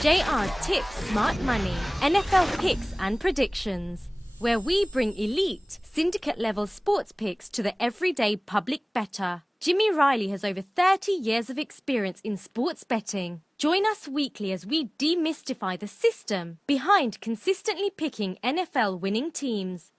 JR Tips Smart Money, NFL Picks and Predictions, where we bring elite, syndicate-level sports picks to the everyday public bettor. Jimmy Reilly has over 30 years of experience in sports betting. Join us weekly as we demystify the system behind consistently picking NFL winning teams.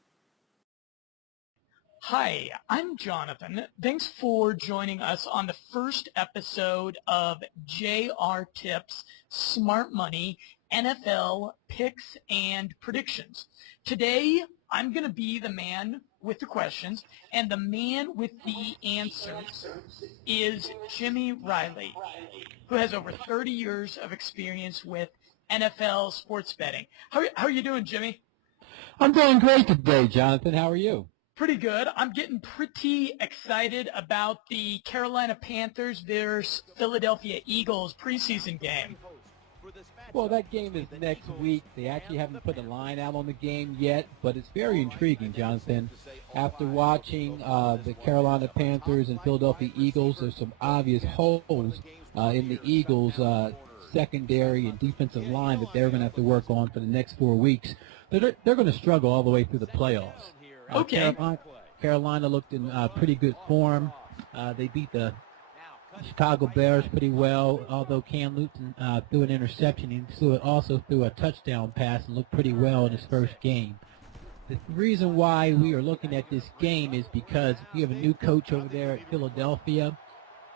Hi, I'm Jonathan. Thanks for joining us on the first episode of JR Tips Smart Money NFL Picks and Predictions. Today, I'm going to be the man with the questions, and the man with the answers is Jimmy Reilly, who has over 30 years of experience with NFL sports betting. How are you doing, Jimmy? I'm doing great today, Jonathan. How are you? Pretty good. I'm getting pretty excited about the Carolina Panthers versus Philadelphia Eagles preseason game. Well, that game is next week. They actually haven't put a line out on the game yet, but it's very intriguing, Jonathan. After watching the Carolina Panthers and Philadelphia Eagles, there's some obvious holes in the Eagles' secondary and defensive line that they're going to have to work on for the next 4 weeks. They're going to struggle all the way through the playoffs. Okay. Carolina looked in pretty good form. They beat the Chicago Bears pretty well, although Cam Newton threw an interception. He also threw a touchdown pass and looked pretty well in his first game. The reason why we are looking at this game is because we have a new coach over there at Philadelphia,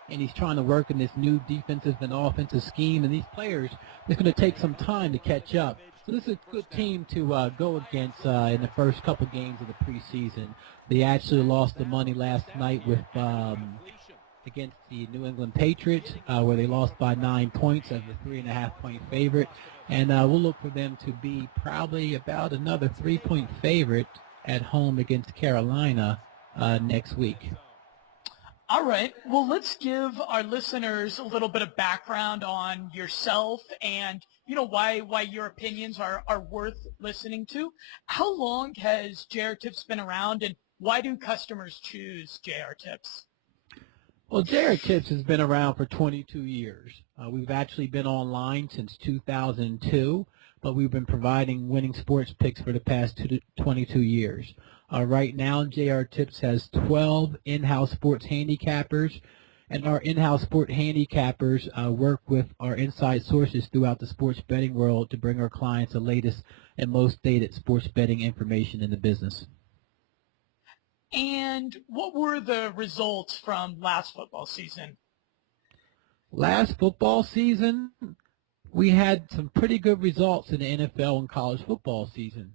and he's trying to work in this new defensive and offensive scheme, and these players, it's going to take some time to catch up. So this is a good team to go against in the first couple games of the preseason. They actually lost the money last night with against the New England Patriots, where they lost by 9 points as a 3.5-point favorite. And we'll look for them to be probably about another 3-point favorite at home against Carolina next week. All right. Well, let's give our listeners a little bit of background on yourself and, why your opinions are worth listening to. How long has JR Tips been around, and why do customers choose JR Tips? Well, JR Tips has been around for 22 years. We've actually been online since 2002, but we've been providing winning sports picks for the past 22 years. Right now, JR Tips has 12 in-house sports handicappers, and our in-house sport handicappers work with our inside sources throughout the sports betting world to bring our clients the latest and most dated sports betting information in the business. And what were the results from last football season? Last football season, we had some pretty good results in the NFL and college football season.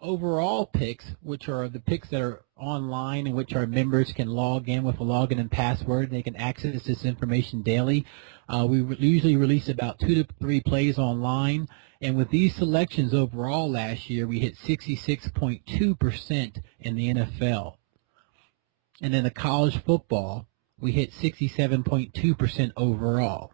Overall picks, which are the picks that are online in which our members can log in with a login and password. They can access this information daily. We usually release about 2 to 3 plays online. And with these selections overall last year, we hit 66.2% in the NFL. And in the college football, we hit 67.2% overall.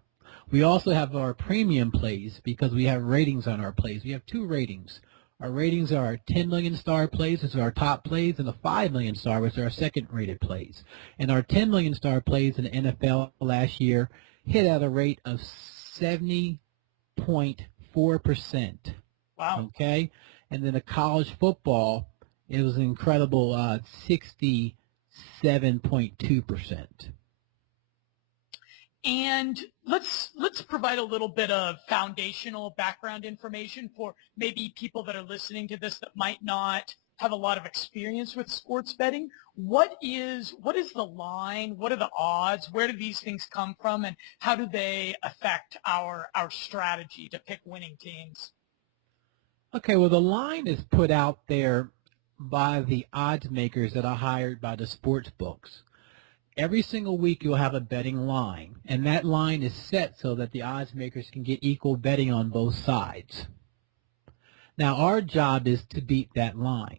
We also have our premium plays because we have ratings on our plays. We have 2 ratings. Our ratings are our 10 million star plays, which are our top plays, and the 5 million star, which are our second rated plays. And our 10 million star plays in the NFL last year hit at a rate of 70.4%. Wow. Okay? And then the college football, it was an incredible 67.2%. And let's provide a little bit of foundational background information for maybe people that are listening to this that might not have a lot of experience with sports betting. What is the line? What are the odds? Where do these things come from, and how do they affect our strategy to pick winning teams? Okay, well, the line is put out there by the odds makers that are hired by the sports books. Every single week you'll have a betting line, and that line is set so that the odds makers can get equal betting on both sides. Now, our job is to beat that line.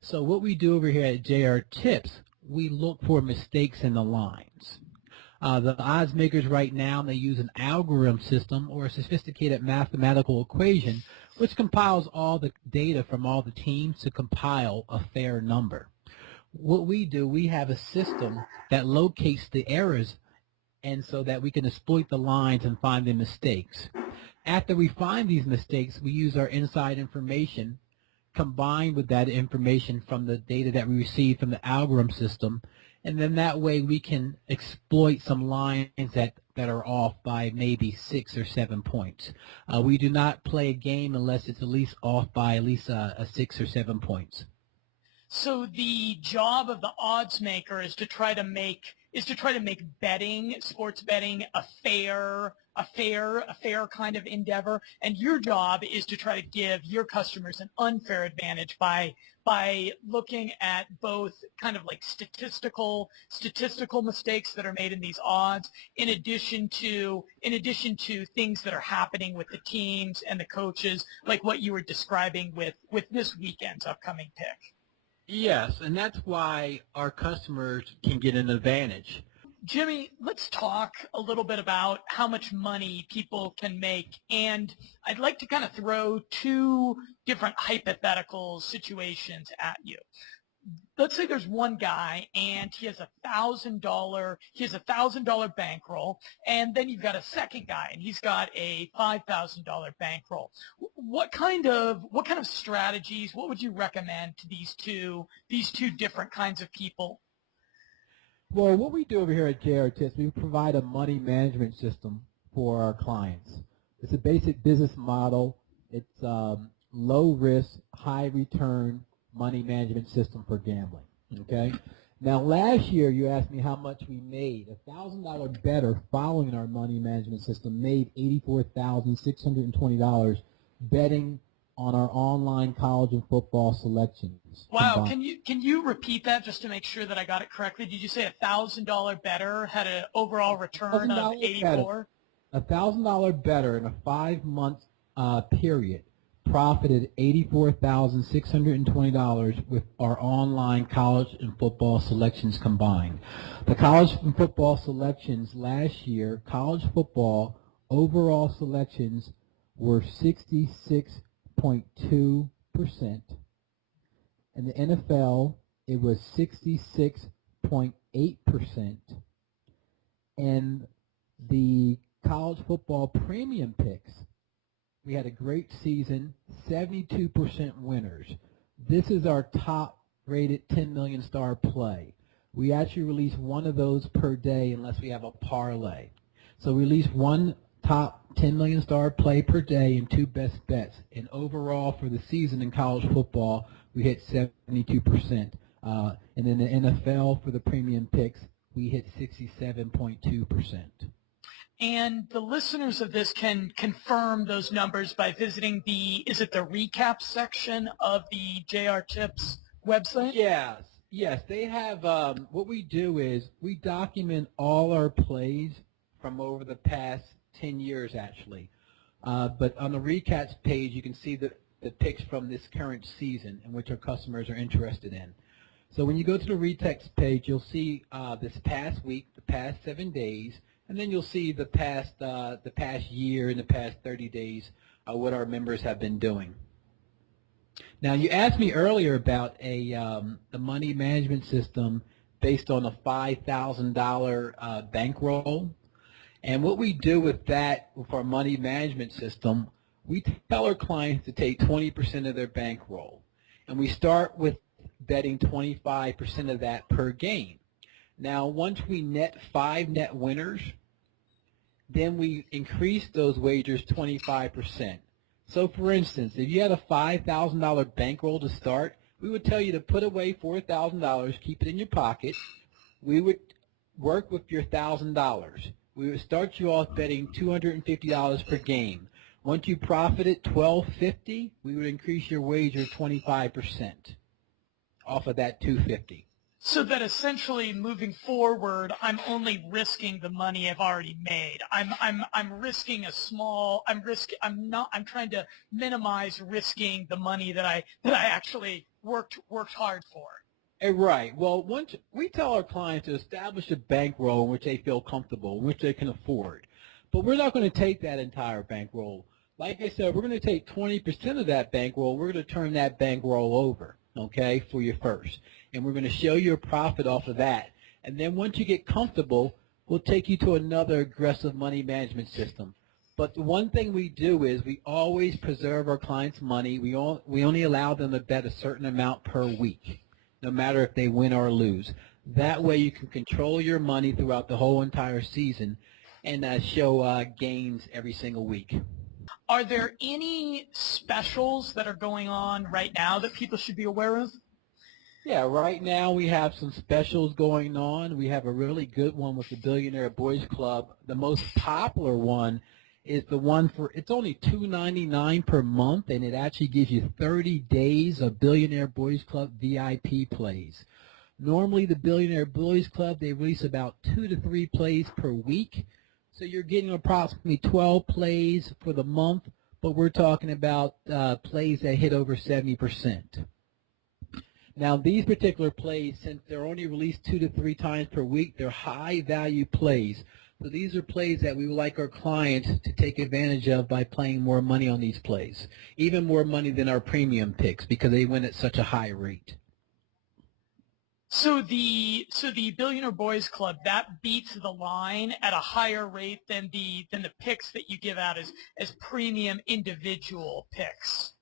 So what we do over here at JR Tips, we look for mistakes in the lines. The odds makers right now, they use an algorithm system or a sophisticated mathematical equation which compiles all the data from all the teams to compile a fair number. What we do, we have a system that locates the errors, and so that we can exploit the lines and find the mistakes. After we find these mistakes, we use our inside information combined with that information from the data that we receive from the algorithm system, and then that way we can exploit some lines that are off by maybe 6 or 7 points. We do not play a game unless it's at least off by at least a 6 or 7 points. So the job of the odds maker is to try to make betting, sports betting, a fair kind of endeavor, and your job is to try to give your customers an unfair advantage by looking at both kind of like statistical mistakes that are made in these odds, in addition to things that are happening with the teams and the coaches, like what you were describing with this weekend's upcoming pick. Yes, and that's why our customers can get an advantage. Jimmy, let's talk a little bit about how much money people can make, and I'd like to kind of throw two different hypothetical situations at you. Let's say there's one guy and he has $1,000 bankroll, and then you've got a second guy and he's got a $5,000 bankroll. What kind of strategies, what would you recommend to these two different kinds of people? Well, what we do over here at JR Tips, we provide a money management system for our clients. It's a basic business model. It's low risk, high return money management system for gambling. Okay. Now, last year you asked me how much we made. $1,000 better following our money management system made $84,620 betting on our online college and football selections. Wow, combined. can you repeat that just to make sure that I got it correctly? Did you say $1,000 better had an overall return of 84? $1,000 better in a 5-month period profited $84,620 with our online college and football selections combined. The college and football selections last year, college football overall selections were 66.2%. In the NFL, it was 66.8%. And the college football premium picks, we had a great season, 72% winners. This is our top rated 10 million star play. We actually release one of those per day unless we have a parlay. So we release one top 10 million star play per day and 2 best bets. And overall for the season in college football, we hit 72%. And in the NFL for the premium picks, we hit 67.2%. And the listeners of this can confirm those numbers by visiting is it the recap section of the JR Tips website? Yes. They have, what we do is we document all our plays from over the past 10 years actually. But on the recaps page, you can see the picks from this current season in which our customers are interested in. So when you go to the recaps page, you'll see this past week, the past 7 days, and then you'll see the past year and the past 30 days what our members have been doing. Now, you asked me earlier about the money management system based on a $5,000 bankroll. And what we do with that, with our money management system, we tell our clients to take 20% of their bankroll. And we start with betting 25% of that per game. Now, once we net 5 net winners, then we increase those wagers 25%. So, for instance, if you had a $5,000 bankroll to start, we would tell you to put away $4,000, keep it in your pocket. We would work with your $1,000. We would start you off betting $250 per game. Once you profited $1,250, we would increase your wager 25% off of that $250. So that essentially moving forward, I'm only risking the money I've already made. I'm risking a small. I'm trying to minimize risking the money that I actually worked hard for. Right. Well, once we tell our clients to establish a bankroll in which they feel comfortable, in which they can afford, but we're not going to take that entire bankroll. Like I said, we're going to take 20% of that bankroll. We're going to turn that bankroll over, okay, for you first. And we're going to show you a profit off of that. And then once you get comfortable, we'll take you to another aggressive money management system. But the one thing we do is we always preserve our clients' money. We only allow them to bet a certain amount per week, no matter if they win or lose. That way you can control your money throughout the whole entire season and show gains every single week. Are there any specials that are going on right now that people should be aware of? Yeah, right now we have some specials going on. We have a really good one with the Billionaire Boys Club. The most popular one is the one it's only $2.99 per month, and it actually gives you 30 days of Billionaire Boys Club VIP plays. Normally the Billionaire Boys Club, they release about 2 to 3 plays per week. So you're getting approximately 12 plays for the month, but we're talking about plays that hit over 70%. Now, these particular plays, since they're only released 2 to 3 times per week, they're high-value plays. So these are plays that we would like our clients to take advantage of by playing more money on these plays, even more money than our premium picks because they win at such a high rate. So the Billionaire Boys Club, that beats the line at a higher rate than the picks that you give out as premium individual picks.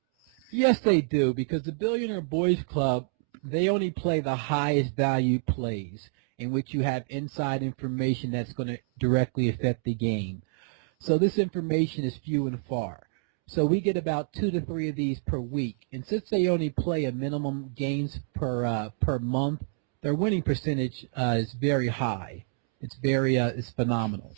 Yes, they do, because the Billionaire Boys Club, they only play the highest value plays in which you have inside information that's going to directly affect the game. So this information is few and far. So we get about 2 to 3 of these per week. And since they only play a minimum games per month, their winning percentage is very high. It's phenomenal.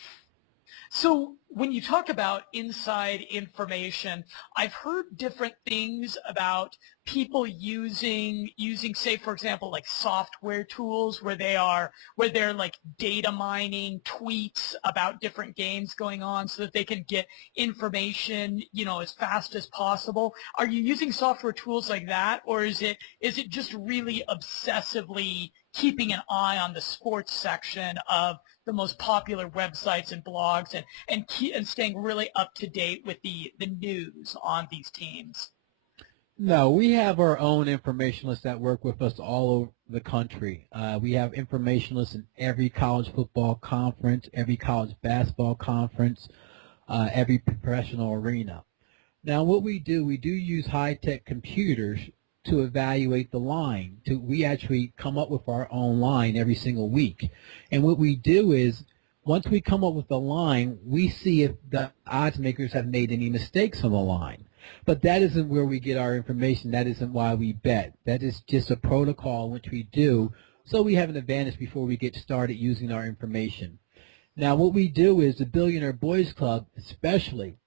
So when you talk about inside information, I've heard different things about people using, say, for example, like software tools where they're like data mining tweets about different games going on so that they can get information, as fast as possible. Are you using software tools like that, or is it just really obsessively keeping an eye on the sports section of the most popular websites and blogs and staying really up to date with the news on these teams? No, we have our own informationalists that work with us all over the country. We have informationalists in every college football conference, every college basketball conference, every professional arena. Now, what we do use high-tech computers to evaluate the line. We actually come up with our own line every single week. And what we do is, once we come up with the line, we see if the odds makers have made any mistakes on the line. But that isn't where we get our information. That isn't why we bet. That is just a protocol which we do so we have an advantage before we get started using our information. Now, what we do is the Billionaire Boys Club, especially,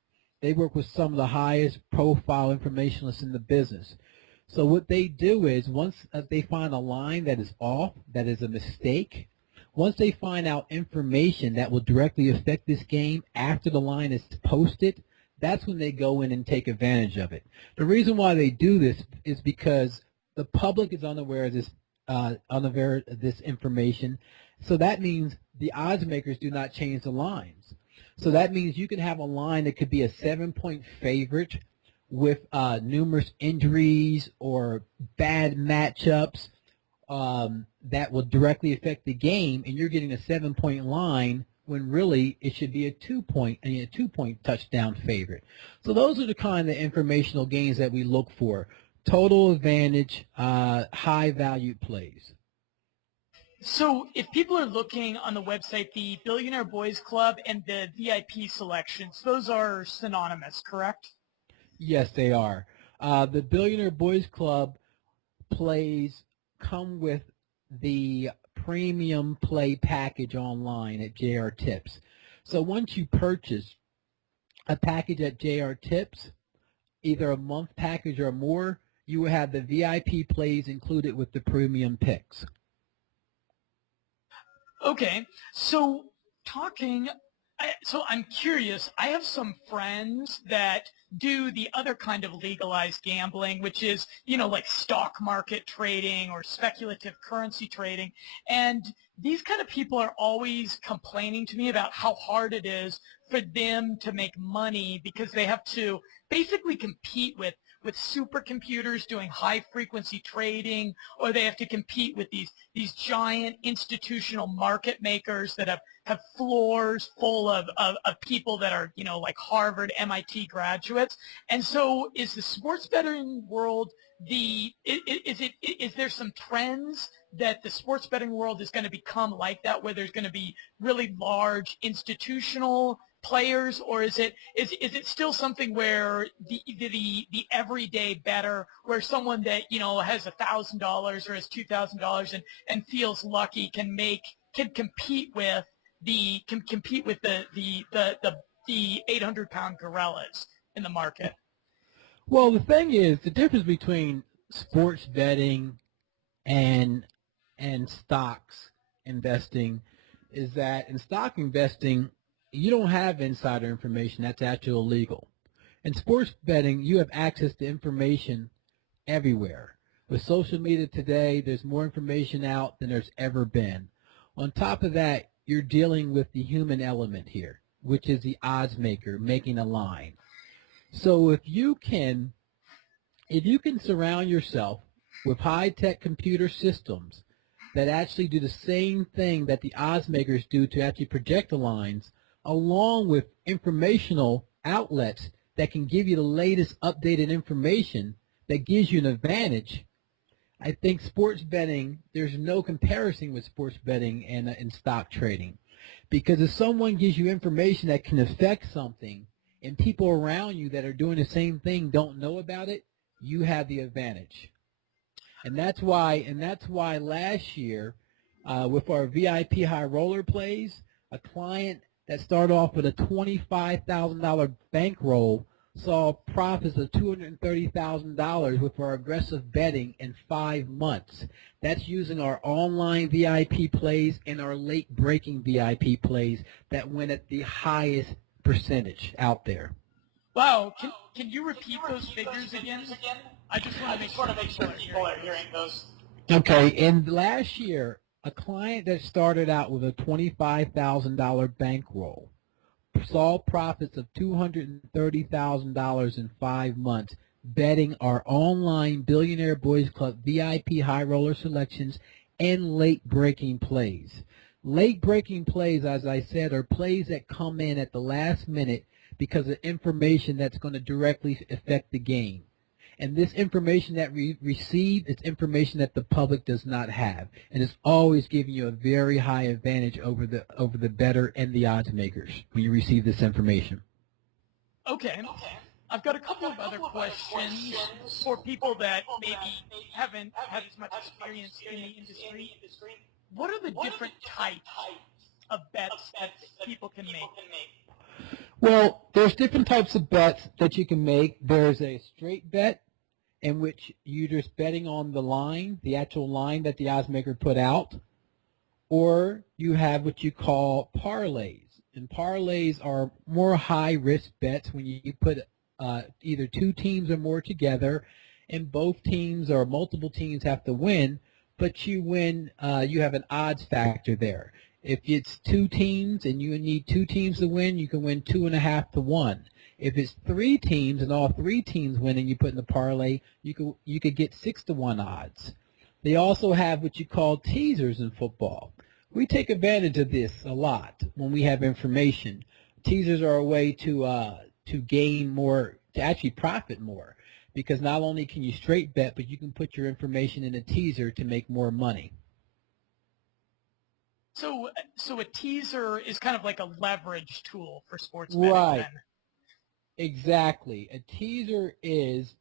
they work with some of the highest profile informationalists in the business. So what they do is once they find a line that is off, that is a mistake, once they find out information that will directly affect this game after the line is posted, that's when they go in and take advantage of it. The reason why they do this is because the public is unaware of this information. So that means the odds makers do not change the lines. So that means you can have a line that could be a 7-point favorite with numerous injuries or bad matchups that will directly affect the game, and you're getting a 7-point line when really it should be a 2-point touchdown favorite. So those are the kind of informational gains that we look for. Total advantage, high value plays. So if people are looking on the website, the Billionaire Boys Club and the VIP selections, those are synonymous, correct? Yes, they are. The Billionaire Boys Club plays come with the premium play package online at JR Tips. So once you purchase a package at JR Tips, either a month package or more, you will have the VIP plays included with the premium picks. Okay, so I'm curious. I have some friends that do the other kind of legalized gambling, which is, like stock market trading or speculative currency trading. And these kind of people are always complaining to me about how hard it is for them to make money because they have to basically compete with with supercomputers doing high-frequency trading, or they have to compete with these giant institutional market makers that have floors full of people that are, like Harvard, MIT graduates. And so is the sports betting world is there some trends that the sports betting world is going to become like that, where there's going to be really large institutional players, or is it still something where the everyday bettor, where someone that has $1,000 or has $2,000 and feels lucky can compete with the 800-pound gorillas in the market? Well, the thing is, the difference between sports betting and stocks investing is that in stock investing, you don't have insider information. That's actually illegal. In sports betting, you have access to information everywhere. With social media today, there's more information out than there's ever been. On top of that, you're dealing with the human element here, which is the odds maker making a line. So if you can surround yourself with high-tech computer systems that actually do the same thing that the odds makers do to actually project the lines, along with informational outlets that can give you the latest updated information that gives you an advantage, I think sports betting, there's no comparison with sports betting and stock trading. Because if someone gives you information that can affect something and people around you that are doing the same thing don't know about it, you have the advantage. And that's why last year with our VIP high roller plays, a client that started off with a $25,000 bankroll saw profits of $230,000 with our aggressive betting in 5 months. That's using our online VIP plays and our late breaking VIP plays that went at the highest percentage out there. Wow, can you repeat those figures again? I just want to make sure people are hearing those. Okay, and last year, a client that started out with a $25,000 bankroll saw profits of $230,000 in 5 months, betting our online Billionaire Boys Club VIP high roller selections and late breaking plays. Late breaking plays, as I said, are plays that come in at the last minute because of information that's going to directly affect the game. And this information that we receive is information that the public does not have, and it's always giving you a very high advantage over the bettor and the odds makers when you receive this information. Okay. I've got a couple of other questions for people that maybe haven't had as much experience in the industry. What are the different types of bets that people can make? Well, there's different types of bets that you can make. There's a straight bet, in which you're just betting on the line, the actual line that the odds maker put out, or you have what you call parlays. And parlays are more high-risk bets when you put either two teams or more together, and both teams or multiple teams have to win, but you win, you have an odds factor there. If it's two teams and you need two teams to win, you can win 2.5 to 1. If it's three teams and all three teams win and you put in the parlay, you could get 6 to 1 odds. They also have what you call teasers in football. We take advantage of this a lot when we have information. Teasers are a way to gain more, to actually profit more, because not only can you straight bet, but you can put your information in a teaser to make more money. So a teaser is kind of like a leverage tool for sports betting. Right. Then. Exactly. A teaser is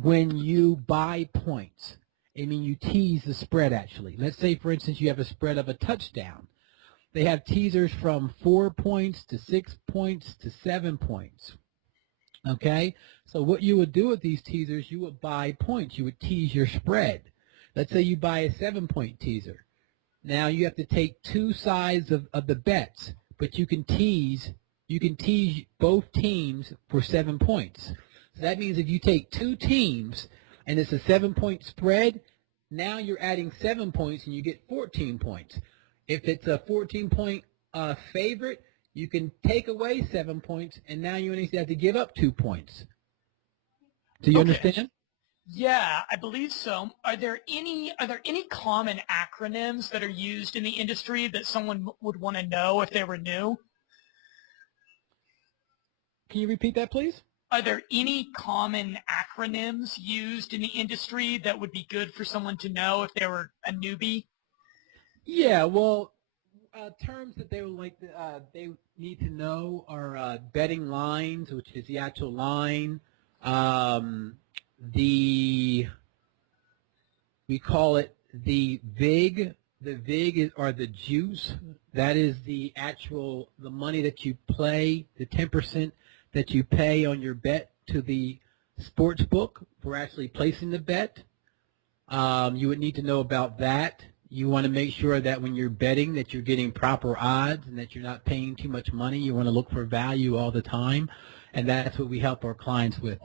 when you buy points. I mean, you tease the spread, actually. Let's say, for instance, you have a spread of a touchdown. They have teasers from 4 points to 6 points to 7 points. Okay? So what you would do with these teasers, you would buy points. You would tease your spread. Let's say you buy a 7-point teaser. Now you have to take two sides of the bets, but you can tease both teams for 7 points. So that means if you take two teams and it's a 7-point spread, now you're adding 7 points and you get 14 points. If it's a 14-point favorite, you can take away 7 points and now you only have to give up 2 points Do you Okay. understand? Yeah, I believe so. Are there any common acronyms that are used in the industry that someone would want to know if they were new? Can you repeat that, please? Are there any common acronyms used in the industry that would be good for someone to know if they were a newbie? Yeah, well, terms that they would like to, they need to know are betting lines, which is the actual line. The We call it the VIG. The VIG are the juice. That is the money that you play, the 10% that you pay on your bet to the sports book for actually placing the bet. You would need to know about that. You want to make sure that when you're betting that you're getting proper odds and that you're not paying too much money. You want to look for value all the time, and that's what we help our clients with.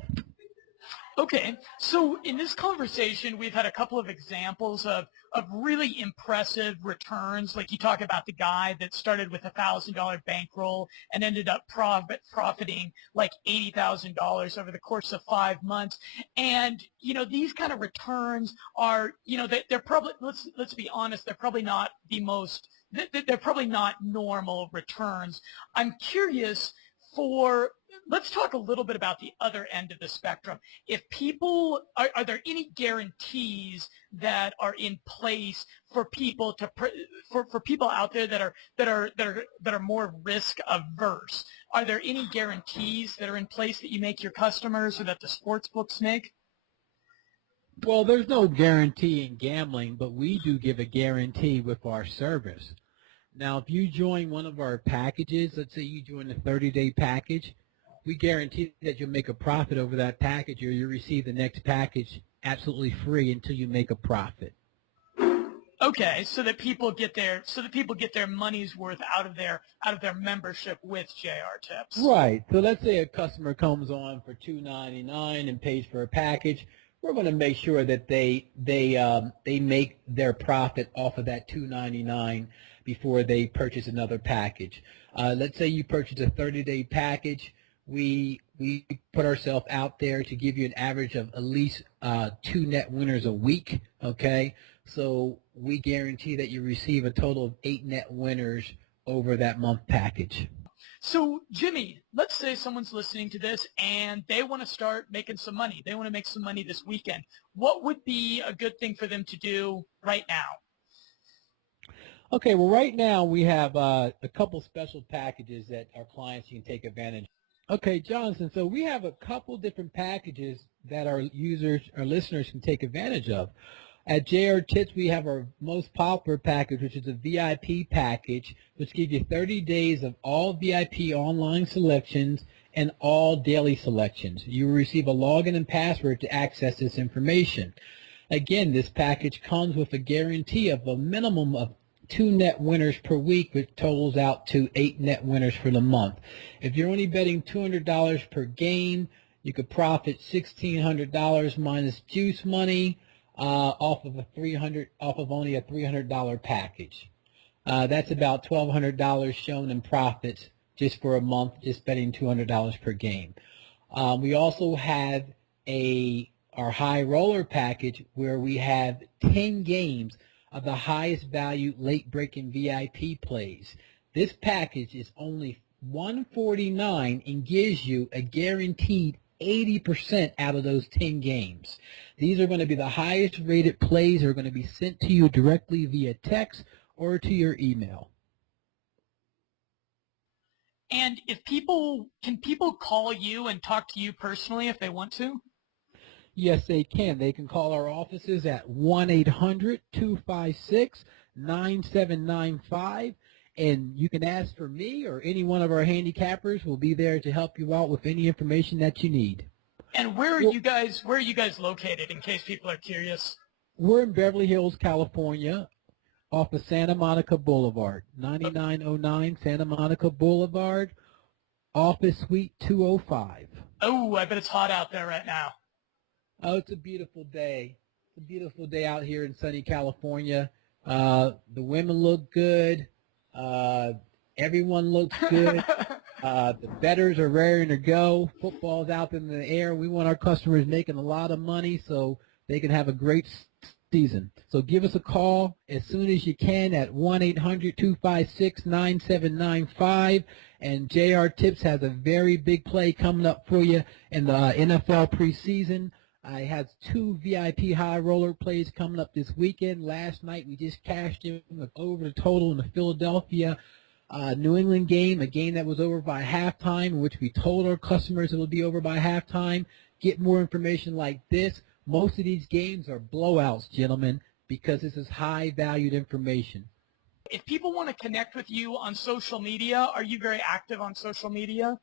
Okay, so in this conversation, we've had a couple of examples of really impressive returns. Like you talk about the guy that started with $1,000 bankroll and ended up profiting like $80,000 over the course of 5 months. And, these kind of returns are, they're probably, let's be honest, they're probably not the most, they're probably not normal returns. I'm curious let's talk a little bit about the other end of the spectrum. If people, are there any guarantees that are in place for people for people out there that are more risk averse? Are there any guarantees that are in place that you make your customers or that the sports books make? Well, there's no guarantee in gambling, but we do give a guarantee with our service. Now, if you join one of our packages, let's say you join the 30-day package, we guarantee that you'll make a profit over that package, or you'll receive the next package absolutely free until you make a profit. Okay, so that people get their money's worth out of their membership with JR Tips. Right. So let's say a customer comes on for $2.99 and pays for a package. We're going to make sure that they make their profit off of that $2.99 before they purchase another package. Let's say you purchase a 30-day package. We put ourselves out there to give you an average of at least 2 net winners a week. Okay, so we guarantee that you receive a total of 8 net winners over that month package. So, Jimmy, let's say someone's listening to this and they want to start making some money. They want to make some money this weekend. What would be a good thing for them to do right now? Okay, well, right now we have a couple special packages that our clients can take advantage of. Okay, Jonathan, so we have a couple different packages that our listeners can take advantage of. At JR Tips, we have our most popular package, which is a VIP package, which gives you 30 days of all VIP online selections and all daily selections. You will receive a login and password to access this information. Again, this package comes with a guarantee of a minimum of 2 net winners per week, which totals out to 8 net winners for the month. If you're only betting $200 per game, you could profit $1,600 minus juice money off of only a $300 package. That's about $1,200 shown in profits just for a month, just betting $200 per game. We also have our high roller package where we have 10 games of the highest value late breaking VIP plays. This package is only $149 and gives you a guaranteed 80% out of those 10 games. These are going to be the highest rated plays that are going to be sent to you directly via text or to your email. And can people call you and talk to you personally if they want to? Yes, they can. They can call our offices at 1-800-256-9795, and you can ask for me or any one of our handicappers. Will be there to help you out with any information that you need. And where are you guys located, in case people are curious? We're in Beverly Hills, California, off of Santa Monica Boulevard, 9909 Santa Monica Boulevard, office suite 205. Oh, I bet it's hot out there right now. Oh, it's a beautiful day. It's a beautiful day out here in sunny California. The women look good, Everyone looks good. The bettors are raring to go. Football's out in the air. We want our customers making a lot of money so they can have a great season. So give us a call as soon as you can at 1-800-256-9795. And JR Tips has a very big play coming up for you in the NFL preseason. I had 2 VIP high roller plays coming up this weekend. Last night we just cashed in over the total in the Philadelphia New England game, a game that was over by halftime, in which we told our customers it would be over by halftime. Get more information like this. Most of these games are blowouts, gentlemen, because this is high-valued information. If people want to connect with you on social media, are you very active on social media?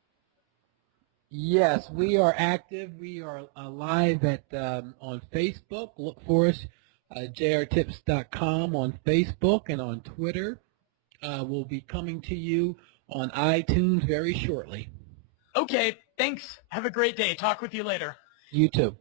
Yes, we are active. We are live at on Facebook. Look for us, jrtips.com on Facebook and on Twitter. We'll be coming to you on iTunes very shortly. Okay, thanks. Have a great day. Talk with you later. You too.